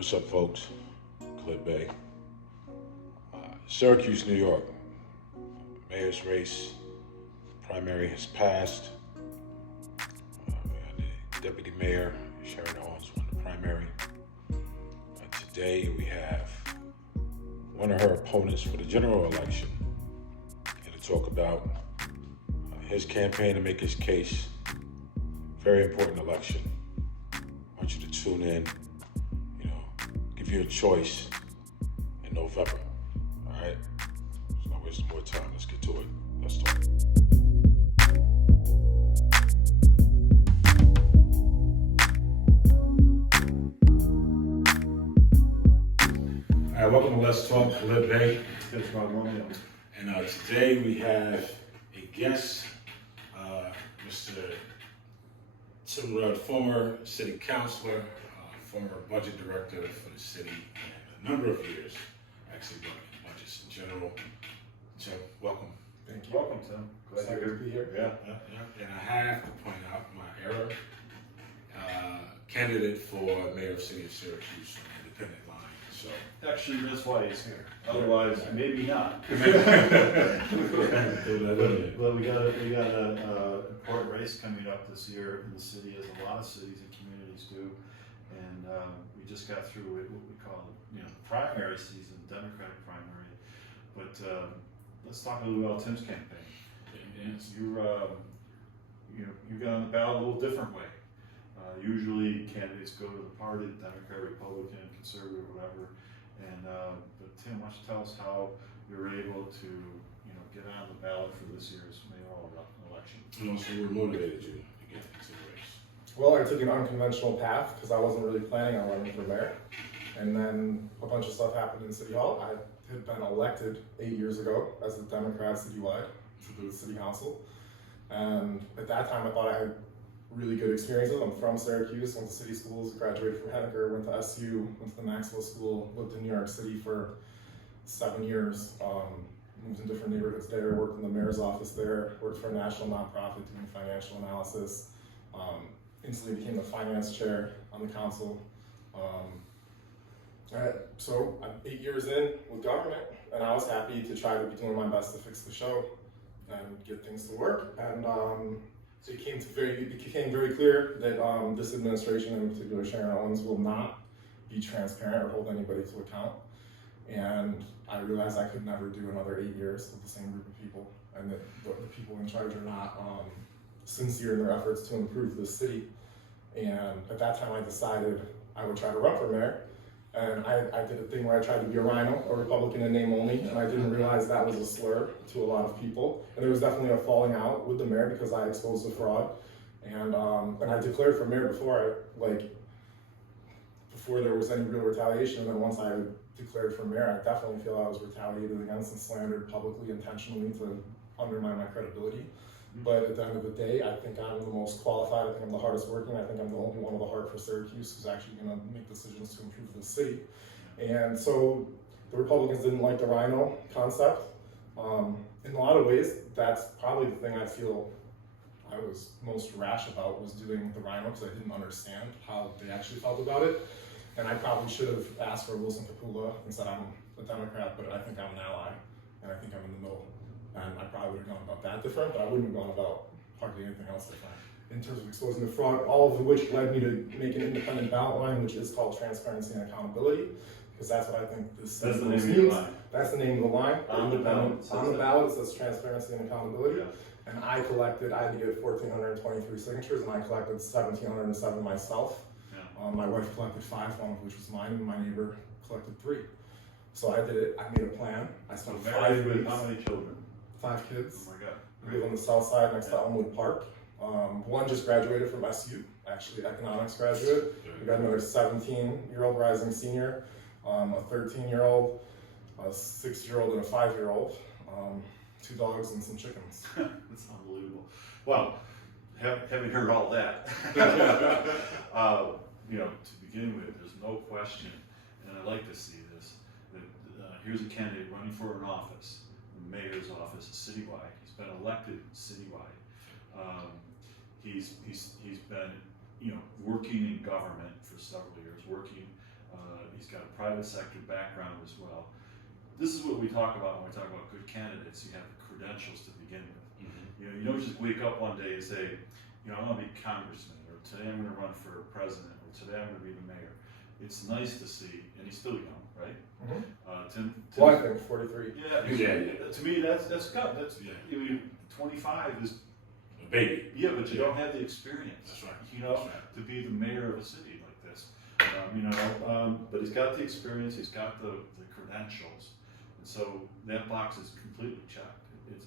What's up, folks? Khalid Bay. Syracuse, New York. Mayor's race primary has passed. The deputy mayor, Sharon Owens, won the primary. Today we have one of her opponents for the general election here to talk about his campaign to make his case. Very important election. I want you to tune in, give you a choice in November. All right? Let's not waste more time. Let's get to it. Let's talk. All right, welcome to Let's Talk, Khalid Bay. And today we have a guest, Mr. Tim Rudd, former city councilor, former budget director for the city, a number of years, actually running budgets in general. Tim, welcome. Thank you. Welcome, Tim. Glad to be here. Yeah. And I have to point out my error. Candidate for mayor of city of Syracuse on the independent line. So Actually, that's why he's here. Otherwise, maybe not. Well, we got a important race coming up this year in the city, as a lot of cities and communities do. And we just got through what we call, the primary season, Democratic primary. But let's talk a little about Tim's campaign. yes. You got on the ballot a little different way. Usually candidates go to the party, Democrat, Republican, Conservative, whatever. And but Tim, why don't you tell us how you're able to get on the ballot for this year's mayoral election? So what motivated you to get into the race? Well, I took an unconventional path because I wasn't really planning on running for mayor. And then a bunch of stuff happened in City Hall. I had been elected 8 years ago as a Democrat citywide to the city council. And at that time, I thought I had really good experiences. I'm from Syracuse, went to city schools, graduated from Henniker, went to SU, went to the Maxwell School, lived in New York City for 7 years, moved in different neighborhoods there, worked in the mayor's office there, worked for a national nonprofit doing financial analysis, instantly became the finance chair on the council. So I'm 8 years in with government, and I was happy to try to be doing my best to fix the show and get things to work. And so it became very clear that this administration, in particular Sharon Owens, will not be transparent or hold anybody to account. And I realized I could never do another 8 years with the same group of people, and that the people in charge are not sincere in their efforts to improve the city. And at that time I decided I would try to run for mayor. And I did a thing where I tried to be a rhino, a Republican in name only, and I didn't realize that was a slur to a lot of people. And there was definitely a falling out with the mayor because I exposed the fraud. And I declared for mayor before there was any real retaliation. And then once I declared for mayor, I definitely feel I was retaliated against and slandered publicly, intentionally, to undermine my credibility. But at the end of the day, I think I'm the most qualified. I think I'm the hardest working. I think I'm the only one of the heart for Syracuse who's actually going to make decisions to improve the city. And so the Republicans didn't like the rhino concept. In a lot of ways, that's probably the thing I feel I was most rash about, was doing the rhino, because I didn't understand how they actually felt about it. And I probably should have asked for Wilson Capula and said I'm a Democrat, but I think I'm an ally, and I think I'm in the middle. And I probably would have gone about that different, but I wouldn't have gone about hardly anything else different. In terms of exposing the fraud, all of which led me to make an independent ballot line, which is called Transparency and Accountability, because that's what I think this That's the name of the line. That's the name of the line. On the ballot. On the ballot, it says Transparency and Accountability. Yeah. And I had to get 1,423 signatures, and I collected 1,707 myself. Yeah. My wife collected 5, one of which was mine, and my neighbor collected 3. So I did it. I made a plan. I spent 5 weeks. How many children? 5 kids. Oh my God. We live on the south side next to Elmwood Park. One just graduated from SU, actually economics graduate. We got another 17-year-old rising senior, a 13-year-old, a 6-year-old, and a 5-year-old. 2 dogs and some chickens. That's unbelievable. Well, having heard all that, to begin with, there's no question, and I like to see this, that here's a candidate running for an office, the mayor's office, citywide. He's been elected citywide. He's been working in government for several years. He's got a private sector background as well. This is what we talk about when we talk about good candidates. You have the credentials to begin with. You know, you don't just wake up one day and say, you know, I want to be congressman, or today I'm going to run for president, or today I'm going to be the mayor. It's nice to see, and he's still young, right? Tim, Well, I think 43. yeah. To me, that's good. That's 25 is A baby. yeah, but you don't have the experience. That's right. You know, That's right. to be the mayor of a city like this. But he's got the experience. He's got the credentials, and so that box is completely checked.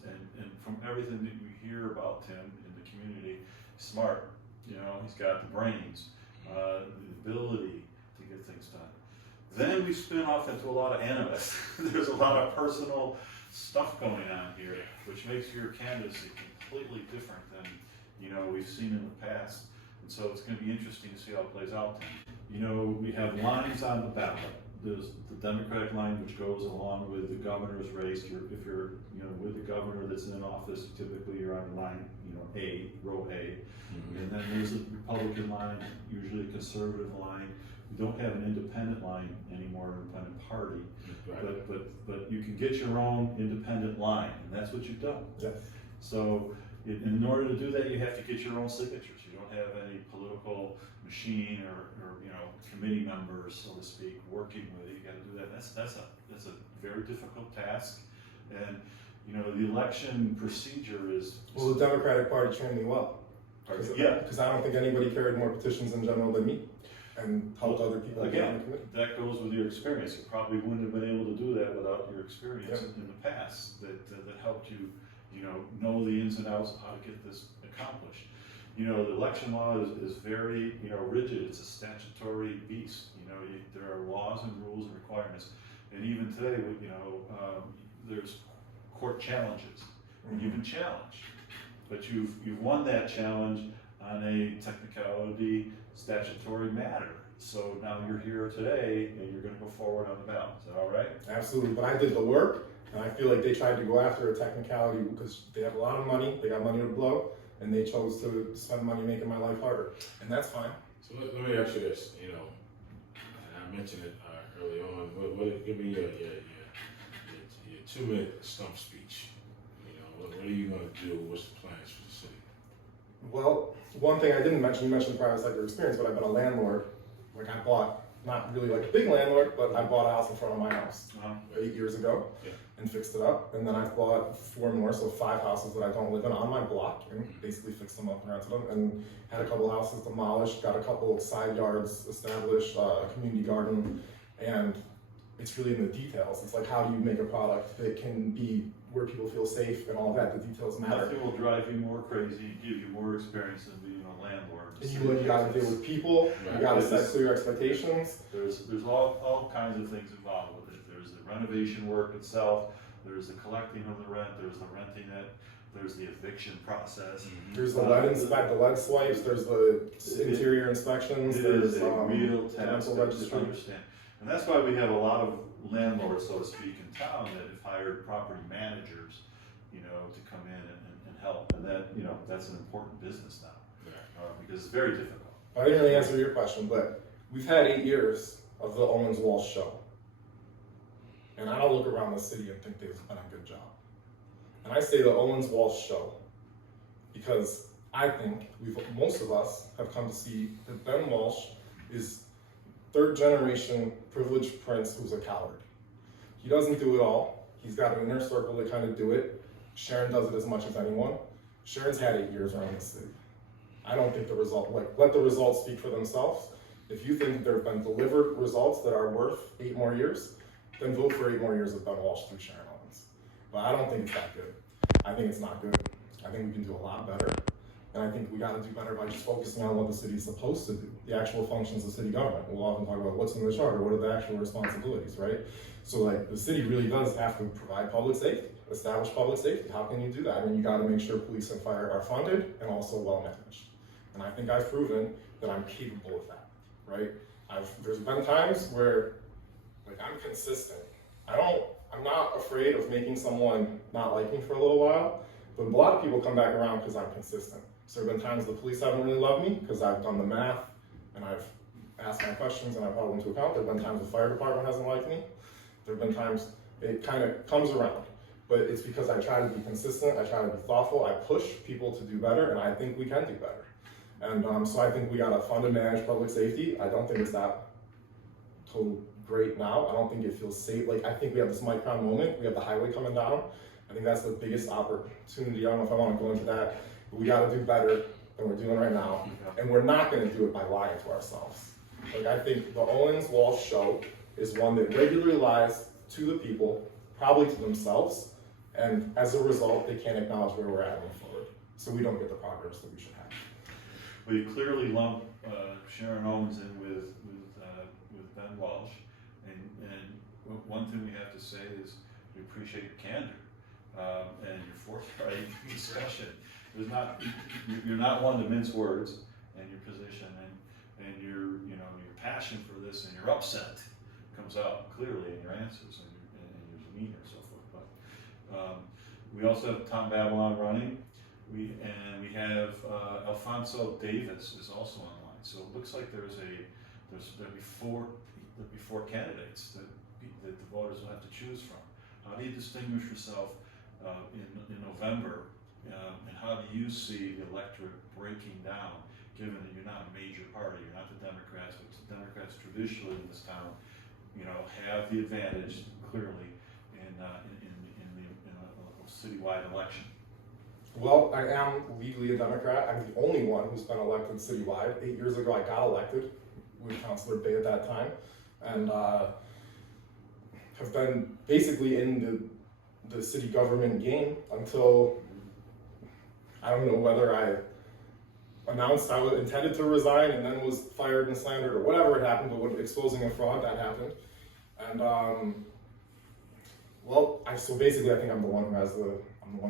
And from everything that we hear about Tim in the community, smart. You know, he's got the brains, the ability to get things done. Then we spin off into a lot of animus. There's a lot of personal stuff going on here, which makes your candidacy completely different than we've seen in the past. And so it's going to be interesting to see how it plays out. We have lines on the ballot. There's the Democratic line, which goes along with the governor's race. If you're with the governor that's in office, typically you're on line A, row A. And then there's a Republican line, usually a conservative line. We don't have an independent line anymore, independent party. Right. But you can get your own independent line, and that's what you've done. Yes. So in order to do that, you have to get your own signatures. You don't have any political machine or committee members, so to speak, working with it. You got to do that. That's a very difficult task, and the election procedure is. Well, the Democratic Party trained me well. Because I don't think anybody carried more petitions in general than me, and helped other people get on the committee. That goes with your experience. You probably wouldn't have been able to do that without your experience in the past that helped you, know the ins and outs of how to get this accomplished. The election law is very, rigid. It's a statutory beast. There are laws and rules and requirements. And even today, there's court challenges. You've been challenged, but you've won that challenge on a technicality statutory matter. So now you're here today, and you're going to go forward on the ballot. Is that all right? Absolutely, but I did the work, and I feel like they tried to go after a technicality because they have a lot of money, they got money to blow, and they chose to spend money making my life harder, and that's fine. So let me ask you this. And I mentioned it early on. Give me your 2-minute stump speech. What are you going to do? What's the plans for the city? Well, one thing I didn't mention, you mentioned private sector experience, but I've been a landlord. Like I bought, not really like a big landlord, but I bought a house in front of my house 8 years ago and fixed it up. And then I bought 4 more, so 5 houses that I don't live in on my block, and basically fixed them up and rented them. And had a couple houses demolished, got a couple side yards established, a community garden, and it's really in the details. It's like, how do you make a product that can be where people feel safe and all that? The details matter. Nothing will drive you more crazy, give you more experience than being a landlord. And you got to deal with people. Right. You got to set clear expectations. There's all kinds of things involved with it. There's the renovation work itself. There's the collecting of the rent. There's the renting it. There's the eviction process. There's the lead swipes. There's the interior inspections. There's a real real task to understand. And that's why we have a lot of landlords, so to speak, in town that have hired property managers, to come in and help. And that's an important business now, because it's very difficult. I didn't really answer your question, but we've had 8 years of the Owens Walsh show. And I don't look around the city and think they've done a good job. And I say the Owens Walsh show because I think most of us have come to see that Ben Walsh is 3rd generation privileged prince who's a coward. He doesn't do it all. He's got an inner circle that kind of do it. Sharon does it as much as anyone. Sharon's had 8 years around the city. I don't think let the results speak for themselves. If you think there have been delivered results that are worth 8 more years, then vote for 8 more years of Ben Walsh through Sharon Owens. But I don't think it's that good. I think it's not good. I think we can do a lot better. And I think we got to do better by just focusing on what the city's supposed to do, the actual functions of city government. We'll often talk about what's in the charter, what are the actual responsibilities, right? So the city really does have to provide public safety, establish public safety. How can you do that? I mean, you got to make sure police and fire are funded and also well managed. And I think I've proven that I'm capable of that, right? There's been times where I'm consistent. I'm not afraid of making someone not like me for a little while, but a lot of people come back around because I'm consistent. So there have been times the police haven't really loved me because I've done the math and I've asked my questions and I've held them to account. There have been times the fire department hasn't liked me. There have been times it kind of comes around. But it's because I try to be consistent, I try to be thoughtful, I push people to do better, and I think we can do better. And so I think we gotta fund and manage public safety. I don't think it's that totally great now. I don't think it feels safe. Like, I think we have this micron moment, we have the highway coming down. I think that's the biggest opportunity. I don't know if I wanna go into that, but we gotta do better than we're doing right now. And we're not gonna do it by lying to ourselves. Like, I think the Owens-Walsh show is one that regularly lies to the people, probably to themselves, and as a result, they can't acknowledge where we're at moving forward. So we don't get the progress that we should have. Well, you clearly lump Sharon Owens in with Ben Walsh, and one thing we have to say is we appreciate your candor and your forthright discussion. You're not one to mince words, and your position and your passion for this and your upset comes out clearly in your answers and your demeanor and so forth. But we also have Tom Babylon running. We have Alfonso Davis is also online. So it looks like there'll be four candidates that the voters will have to choose from. How do you distinguish yourself in November, and how do you see the electorate breaking down, given that you're not a major party, you're not the Democrats, but the Democrats traditionally in this town, have the advantage clearly in a citywide election? Well, I am legally a Democrat. I'm the only one who's been elected citywide. 8 years ago, I got elected with Councilor Bay at that time, and have been basically in the city government game until, I don't know whether I announced I was intended to resign and then was fired and slandered or whatever had happened, but when exposing a fraud, that happened. And so basically I think I'm the one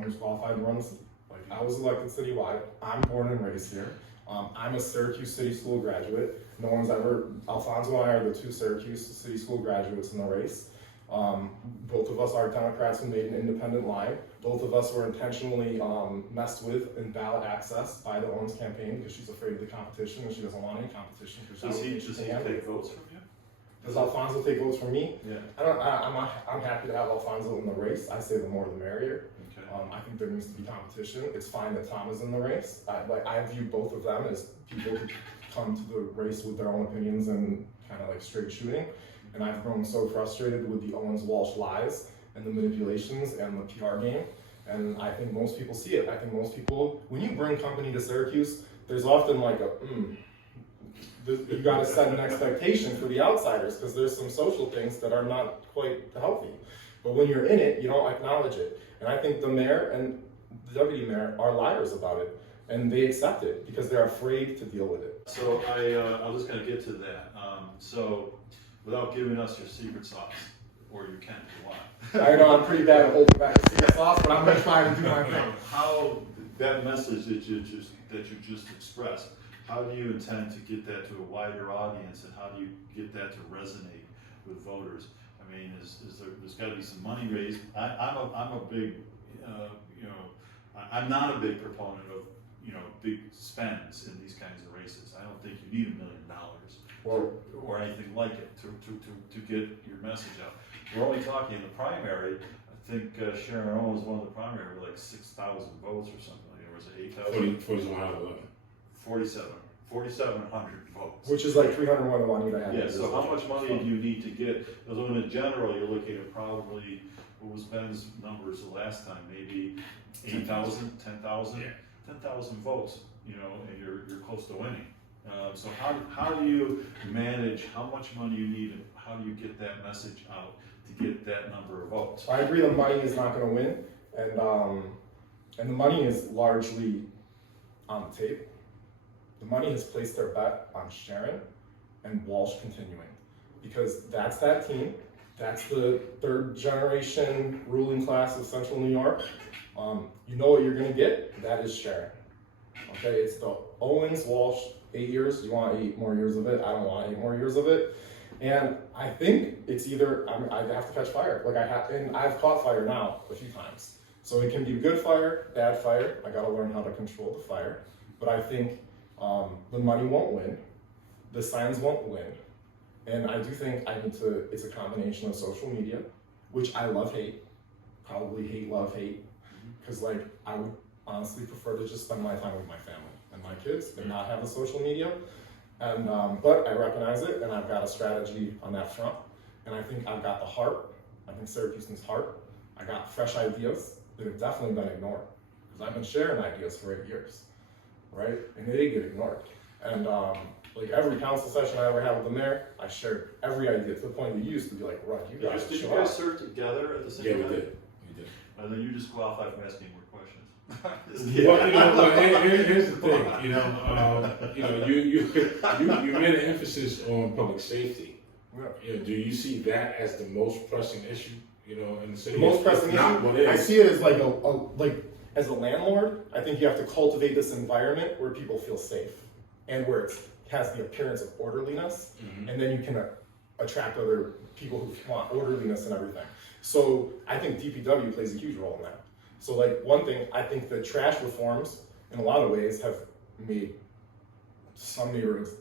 who's qualified to run the city. Like, I was elected citywide. I'm born and raised here. I'm a Syracuse City School graduate. Alfonso and I are the two Syracuse City School graduates in the race. Both of us are Democrats who made an independent line. Both of us were intentionally messed with in ballot access by the Owens campaign because she's afraid of the competition and she doesn't want any competition. Does he take votes from you? Does Alfonso take votes from me? Yeah. I'm happy to have Alfonso in the race. I say the more the merrier. Okay. I think there needs to be competition. It's fine that Tom is in the race. I view both of them as people who come to the race with their own opinions and kind of like straight shooting. And I've grown so frustrated with the Owens-Walsh lies and the manipulations and the PR game. And I think most people see it. I think most people, when you bring company to Syracuse, there's often like you got to set an expectation for the outsiders because there's some social things that are not quite healthy. But when you're in it, you don't acknowledge it. And I think the mayor and the deputy mayor are liars about it. And they accept it because they're afraid to deal with it. So I was going to get to that. So without giving us your secret sauce, or you can if you want. I know I'm pretty bad at holding back the secret sauce, but I'm going to try to do my thing. How that message that you just expressed, how do you intend to get that to a wider audience, and how do you get that to resonate with voters? I mean, there's got to be some money raised. I'm a big, I'm not a big proponent of big spends in these kinds of races. I don't think you need $1 million or anything like it to get your message out. We're only talking in the primary. I think Sharon Owens won the primary with like 6,000 votes or something. Or was it 8,000? 4,700 votes. Which is like 301 to 1 either. Yeah, so how much money do you need to get? Because in general, you're looking at probably, what was Ben's numbers the last time? Maybe 8,000, 10,000? Yeah. 10,000 votes, and you're close to winning. So how do you manage how much money you need, and how do you get that message out to get that number of votes? I agree the money is not going to win, and the money is largely on the table. The money has placed their bet on Sharon and Walsh continuing, because that's that team. That's the third generation ruling class of Central New York. You know what you're going to get. That is Sharon. Okay, it's the Owens, Walsh, 8 years. You want 8 more years of it. I don't want 8 more years of it. And I think it's either I have to catch fire. And I've caught fire now a few times. So it can be good fire, bad fire. I got to learn how to control the fire. But I think the money won't win. the signs won't win. And I do think it's a combination of social media, which I love, hate, probably hate, love, hate. Because like, I would honestly prefer to just spend my time with my family and my kids and not have the social media. And, but I recognize it, and I've got a strategy on that front. And I think I've got the heart, I think Syracuse's heart. I got fresh ideas that have definitely been ignored. Because I've been sharing ideas for 8 years, right? And they did get ignored. And like every council session I ever had with the mayor, I shared every idea to the point we used to be like, Rod, you guys Did you show guys up. serve together at the same Yeah, time? we did. We did. And then you just qualify from asking more questions. Well, you know, here's the thing. You made an emphasis on public safety. Yeah. You know, do you see that as the most pressing issue? You know, in the city. The most pressing It's not what issue, it I is. see it as like like as a landlord, I think you have to cultivate this environment where people feel safe and where it has the appearance of orderliness, and then you can attract other people who want orderliness and everything. So I think DPW plays a huge role in that. So like one thing, I think the trash reforms in a lot of ways have made some neighborhoods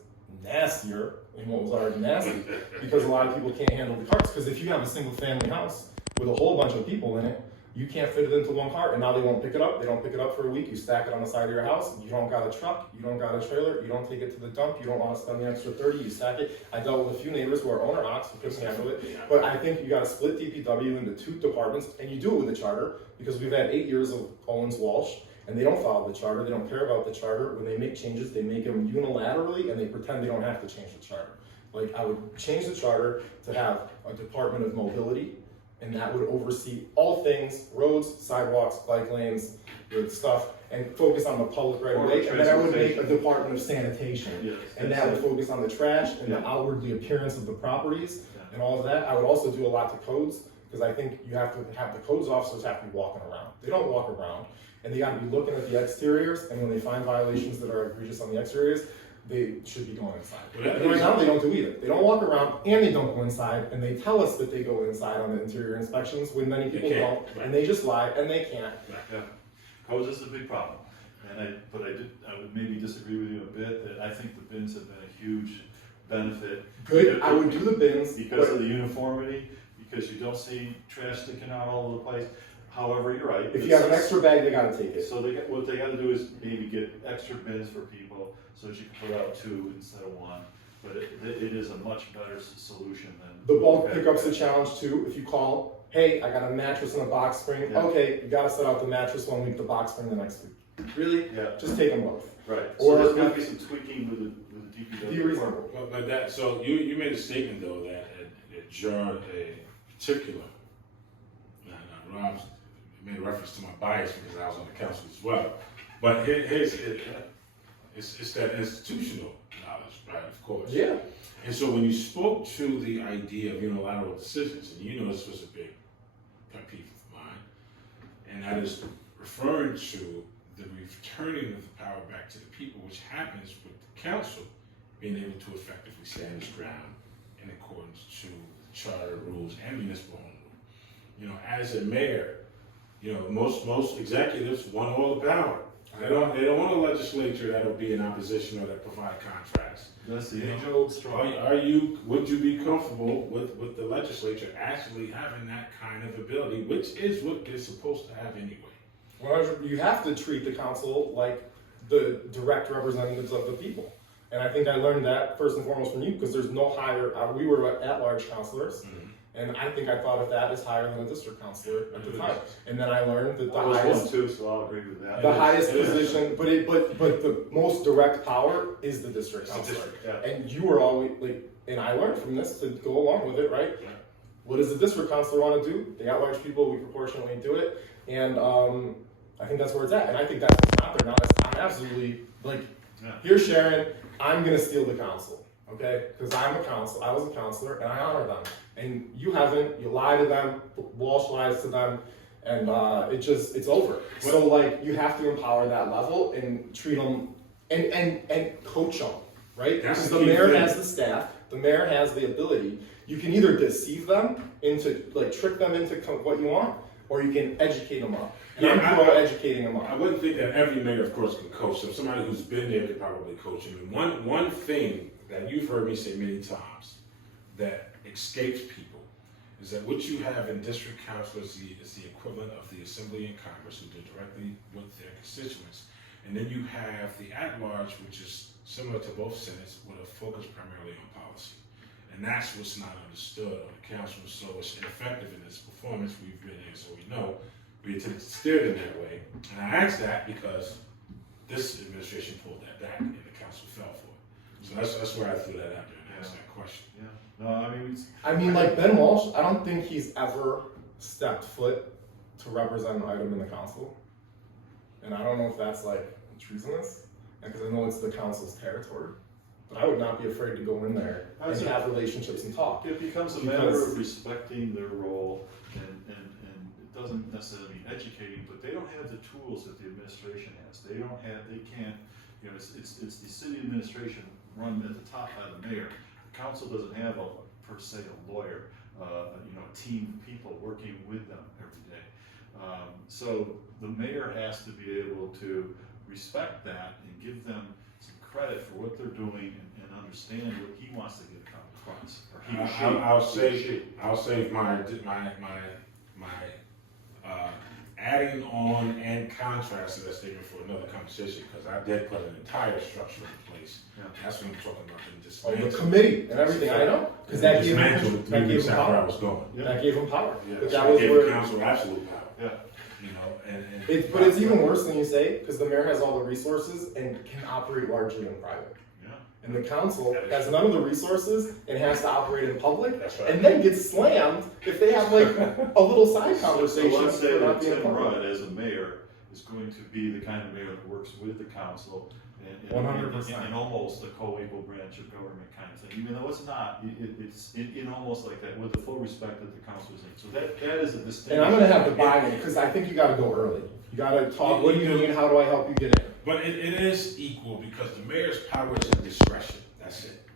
nastier than what was already nasty because a lot of people can't handle the carts. Because if you have a single family house with a whole bunch of people in it, you can't fit it into one cart, and now they won't pick it up. They don't pick it up for a week. You stack it on the side of your house. You don't got a truck. You don't got a trailer. You don't take it to the dump. You don't want to spend the extra 30. You stack it. I dealt with a few neighbors who are owner ops who couldn't handle it. But I think you got to split DPW into 2 departments, and you do it with the charter because we've had 8 years of Owens Walsh, and they don't follow the charter. They don't care about the charter. When they make changes, they make them unilaterally, and they pretend they don't have to change the charter. Like I would change the charter to have a Department of Mobility, and that would oversee all things, roads, sidewalks, bike lanes, good stuff, and focus on the public right of way. And then I would make a Department of Sanitation, Yes, and that would focus on the trash and the outwardly appearance of the properties and all of that. I would also do a lot to codes, because I think you have to have the codes officers have to be walking around. They don't walk around, and they got to be looking at the exteriors, and when they find violations that are egregious on the exteriors, they should be going inside. And right now, they don't do either. They don't walk around and they don't go inside, and they tell us that they go inside on the interior inspections when many people don't, and they just lie, and they can't. Yeah, codes is a big problem, but I would maybe disagree with you a bit that I think the bins have been a huge benefit. Good, I would do the bins. Because of the uniformity, because you don't see trash sticking out all over the place. However, you're right. If you have an extra bag, they gotta take it. So what they gotta do is maybe get extra bins for people so that you can put out 2 instead of 1. But it is a much better solution than. The bulk pickup's a challenge too. If you call, hey, I got a mattress and a box spring. Yeah. Okay, you gotta set out the mattress 1 week, the box spring the next week. Really? Yeah. Just take them both. Right. Or So there's gotta be some tweaking with the DPW. Be reasonable. But that, so you made a statement though that it jarred a particular. Rob made a reference to my bias because I was on the council as well. But it's that institutional knowledge, right? Of course. Yeah. And so when you spoke to the idea of unilateral decisions, and you know this was a big pet peeve of mine, and that is referring to the returning of the power back to the people, which happens with the council being able to effectively stand its ground in accordance to the charter rules and municipal home rule. You know, as a mayor, you know, most executives want all the power. They don't want a legislature that'll be in opposition or that provide contracts. That's the age-old straw. Would you be comfortable with the legislature actually having that kind of ability, which is what they're supposed to have anyway? Well, you have to treat the council like the direct representatives of the people. And I think I learned that first and foremost from you, because there's no higher, we were at-large councilors, and I think I thought of that as higher than a district councilor at the time. And then I learned that the I was highest, one too, so I'll agree with that. the highest position, but the most direct power is the district It's the councilor. district, yeah. And you were always like, and I learned from this to go along with it, right? Yeah. What does the district councilor want to do? The at-large people, we proportionally do it, and I think that's where it's at. And I think that's not there now. I'm absolutely like, here's Sharon. I'm gonna steal the council, okay? Because I was a counselor, and I honor them. And you haven't. You lie to them. Walsh lies to them, and it's over. So like, you have to empower that level and treat them and coach them, right? That's Because the the key mayor thing. has the staff. The mayor has the ability. You can either deceive them into, like, trick them into what you want, or you can educate them up. And Yeah, I'm pro educating them up. I wouldn't think that every mayor, of course, can coach them. Somebody who's been there could probably coach them. And one thing that you've heard me say many times that escapes people is that what you have in district council is the equivalent of the Assembly and Congress, who deal directly with their constituents. And then you have the at-large, which is similar to both Senates, with a focus primarily on policy. And that's what's not understood on the council. So it's ineffective in its performance. We've been here, so we know. We intend to steer it in that way. And I ask that because this administration pulled that back and the council fell for it. So that's where I threw that out there and asked that question. Yeah. No, I mean, like Ben Walsh, I don't think he's ever stepped foot to represent an item in the council. And I don't know if that's like treasonous, because I know it's the council's territory. But I would not be afraid to go in there and have relationships and talk. it becomes a matter of respecting their role, and it doesn't necessarily mean educating, but they don't have the tools that the administration has. They can't, you know, it's the city administration run at the top by the mayor. The council doesn't have per se a lawyer, you know, a team of people working with them every day. So the mayor has to be able to respect that and give them some credit for what they're doing and understand what he wants to get across. Or he or she. I'll save my adding on and contrast to that statement for another conversation, because I did put an entire structure in place. Yeah. That's what I'm talking about. The committee and everything, I know, because that gave him power. I was going. Yeah. That gave him power. Yeah. But So that was gave where the council absolute power. Yeah. You know, but it's even worse than you say, because the mayor has all the resources and can operate largely in private. Yeah. And the council has none of the resources and has to operate in public, That's right. and then gets slammed if they have like a little side conversation. So let's say for that not being Tim public. Rudd, as a mayor, is going to be the kind of mayor that works with the council and 100%. in almost a co-equal branch of government kind of thing. Even though it's not, it's in almost like that, with the full respect that the council is in. So that is a distinction. And I'm gonna have to buy in, because I think you gotta go early. You gotta talk, what do you need, how do I help you get in? But it is equal, because the mayor's power is in discretion. That's it.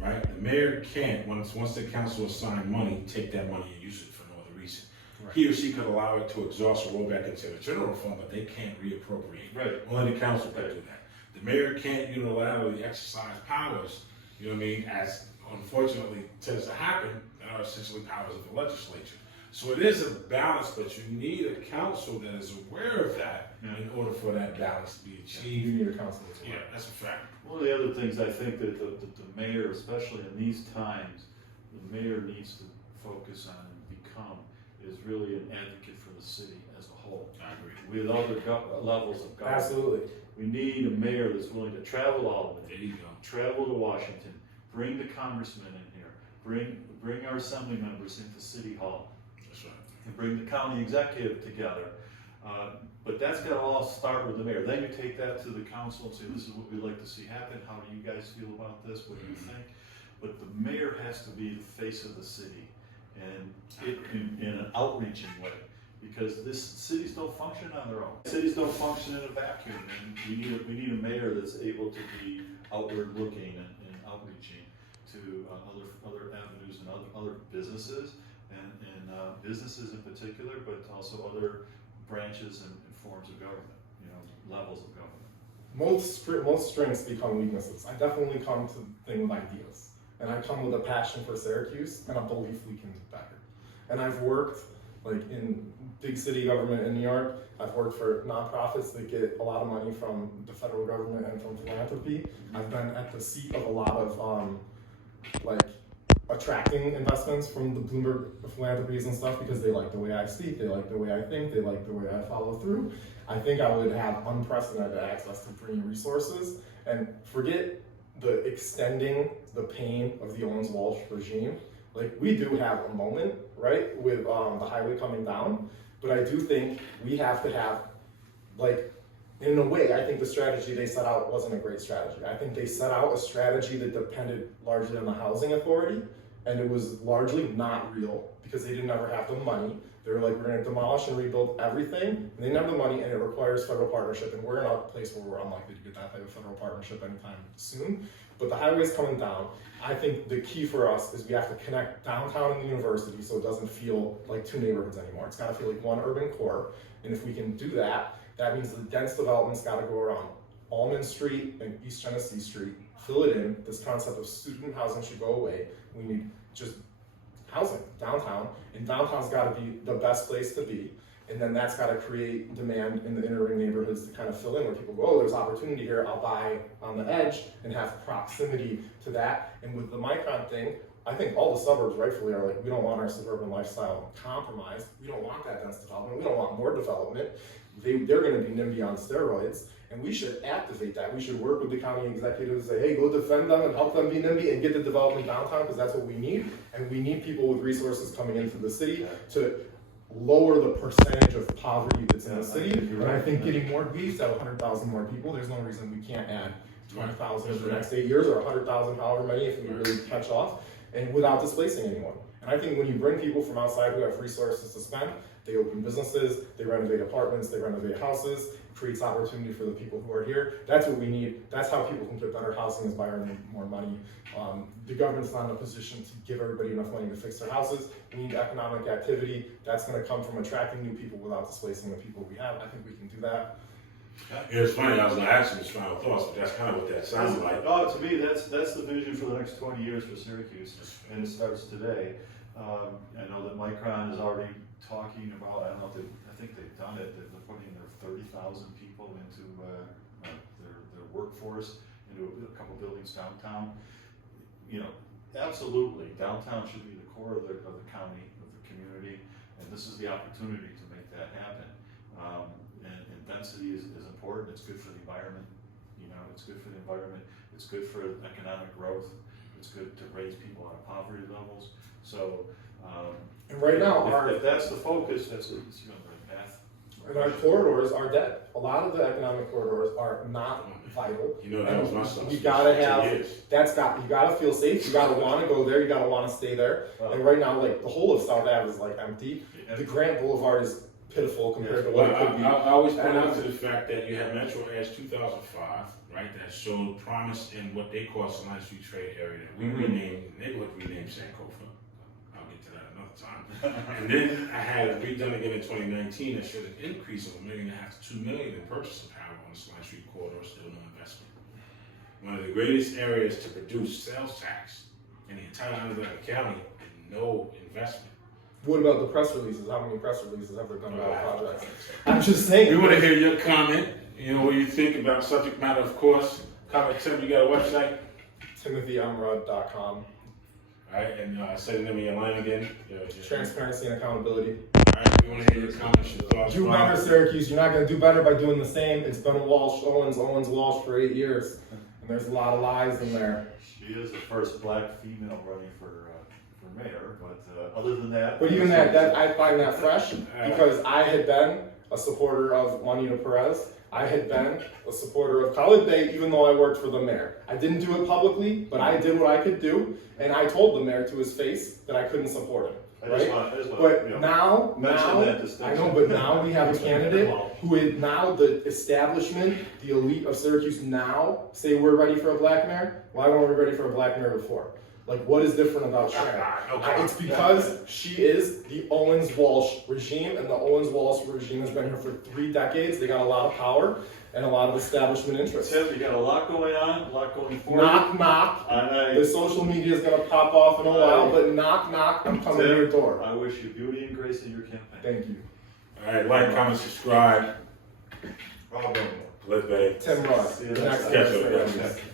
Right? The mayor can't, once the council assign money, take that money and use it for no other reason. Right. He or she could allow it to exhaust or roll back into the general fund, but they can't reappropriate. Right. Only the council can do that. The mayor can't unilaterally exercise powers, you know what I mean, as unfortunately tends to happen, that are essentially powers of the legislature. So it is a balance, but you need a council that is aware of that in order for that balance to be achieved. You need a council as well. Yeah, that's a fact. One of the other things I think that the mayor, especially in these times, the mayor needs to focus on and become is really an advocate for the city as a whole. I agree. With other levels of government. Absolutely. We need a mayor that's willing to travel all the way. There you go. Travel to Washington, bring the congressmen in here, bring our assembly members into City Hall, That's right. and bring the county executive together. But that's got to all start with the mayor. Then you take that to the council and say, this is what we'd like to see happen. How do you guys feel about this? What do you think? But the mayor has to be the face of the city, and in an outreaching way. Because cities don't function on their own. Cities don't function in a vacuum, and we need a mayor that's able to be outward looking and outreaching to other avenues and other businesses and businesses in particular, but also other branches and forms of government, you know, levels of government. Most strengths become weaknesses. I definitely come to things with ideas, and I come with a passion for Syracuse and a belief we can do better. And I've worked like in big city government in New York. I've worked for nonprofits that get a lot of money from the federal government and from philanthropy. I've been at the seat of a lot of like attracting investments from the Bloomberg philanthropies and stuff, because they like the way I speak, they like the way I think, they like the way I follow through. I think I would have unprecedented access to green resources, and forget the extending the pain of the Owens-Walsh regime. Like, we do have a moment, right, with the highway coming down, but I do think we have to have, like, in a way, I think the strategy they set out wasn't a great strategy. I think they set out a strategy that depended largely on the housing authority, and it was largely not real, because they didn't ever have the money. They were like, we're gonna demolish and rebuild everything, and they didn't have the money, and it requires federal partnership, and we're in a place where we're unlikely to get that type of federal partnership anytime soon. But the highway's coming down. I think the key for us is we have to connect downtown and the university so it doesn't feel like two neighborhoods anymore. It's gotta feel like one urban core, and if we can do that, that means the dense development's gotta go around Almond Street and East Genesee Street, fill it in. This concept of student housing should go away. We need just housing downtown, and downtown's got to be the best place to be. And then that's got to create demand in the inner ring neighborhoods to kind of fill in where people go, oh, there's opportunity here, I'll buy on the edge and have proximity to that. And with the Micron thing, I think all the suburbs rightfully are like, we don't want our suburban lifestyle compromised. We don't want that dense development. We don't want more development. They're going to be NIMBY on steroids. And we should activate that. We should work with the county executives and say, hey, go defend them and help them be NIMBY and get the development downtown, because that's what we need. And we need people with resources coming into the city to lower the percentage of poverty that's in the city. And I think getting more, we used to have 100,000 more people. There's no reason we can't add 20,000 in the next 8 years, or 100,000, however many, if we really catch off, and without displacing anyone. And I think when you bring people from outside who have resources to spend, they open businesses, they renovate apartments, they renovate houses, creates opportunity for the people who are here. That's what we need. That's how people can get better housing, is by earning more money. The government's not in a position to give everybody enough money to fix their houses. We need economic activity. That's going to come from attracting new people without displacing the people we have. I think we can do that. Yeah, it's funny, I was going to ask you his final thoughts, but that's kind of what that sounds like. Oh, to me, that's the vision for the next 20 years for Syracuse, and it starts today. I know that Micron is already talking about, I don't know if I think they've done it, they're putting their 30,000 people into their workforce, into a couple buildings downtown. You know, absolutely, downtown should be the core of the county, of the community, and this is the opportunity to make that happen. And density is important. It's good for the environment. You know, it's good for the environment. It's good for economic growth. It's good to raise people out of poverty levels. So, and right now, if that's the focus, that's the right path. And our corridors are dead. A lot of the economic corridors are not vital. You know, that was my stuff. You gotta have, you gotta feel safe, you gotta wanna go there, you gotta wanna stay there. And right now, like, the whole of South Ave is like empty. The Grant Boulevard is pitiful compared to what it could be. I always point out to the fact that you have Metro Edge 2005, right, that showed promise in what they call Salina Street Trade Area that we renamed, neighborhood renamed Sankofa. I'll get to that another time. And then I had it redone again in 2019 that showed an increase of $1.5 million to $2 million in purchasing power on the Salina Street corridor, still no investment. One of the greatest areas to produce sales tax in the entire Underground County and no investment. What about the press releases? How many press releases have there been about projects? I'm just saying. We want to hear your comment. You know, what you think about subject matter, of course. Comment, Tim, you got a website? TimothyMrudd.com. All right, and send them your line again. Transparency and accountability. All right, we want to hear your comments, your thoughts. Do better, Syracuse. You're not going to do better by doing the same. It's been Walsh, Owens, Walsh for 8 years. And there's a lot of lies in there. She is the first black female running for mayor, but other than that. But even that I find that fresh, because I had been a supporter of Juanita Perez. I had been a supporter of Khalid, even though I worked for the mayor. I didn't do it publicly, but I did what I could do, and I told the mayor to his face that I couldn't support him. Right? Now, I know, but now we have a candidate who is now the establishment, the elite of Syracuse now say we're ready for a black mayor. Why weren't we ready for a black mayor before? Like, what is different about Sharon? It's because she is the Owens-Walsh regime, and the Owens-Walsh regime has been here for 3 decades. They got a lot of power and a lot of establishment interests. Tim, you got a lot going on, a lot going forward. Knock, knock. The social media is going to pop off in a while, but knock, knock, I'm coming to your door. I wish you beauty and grace in your campaign. Thank you. All right, like, comment, subscribe. Rob, Let's Tim Rudd. see you Next next time. time.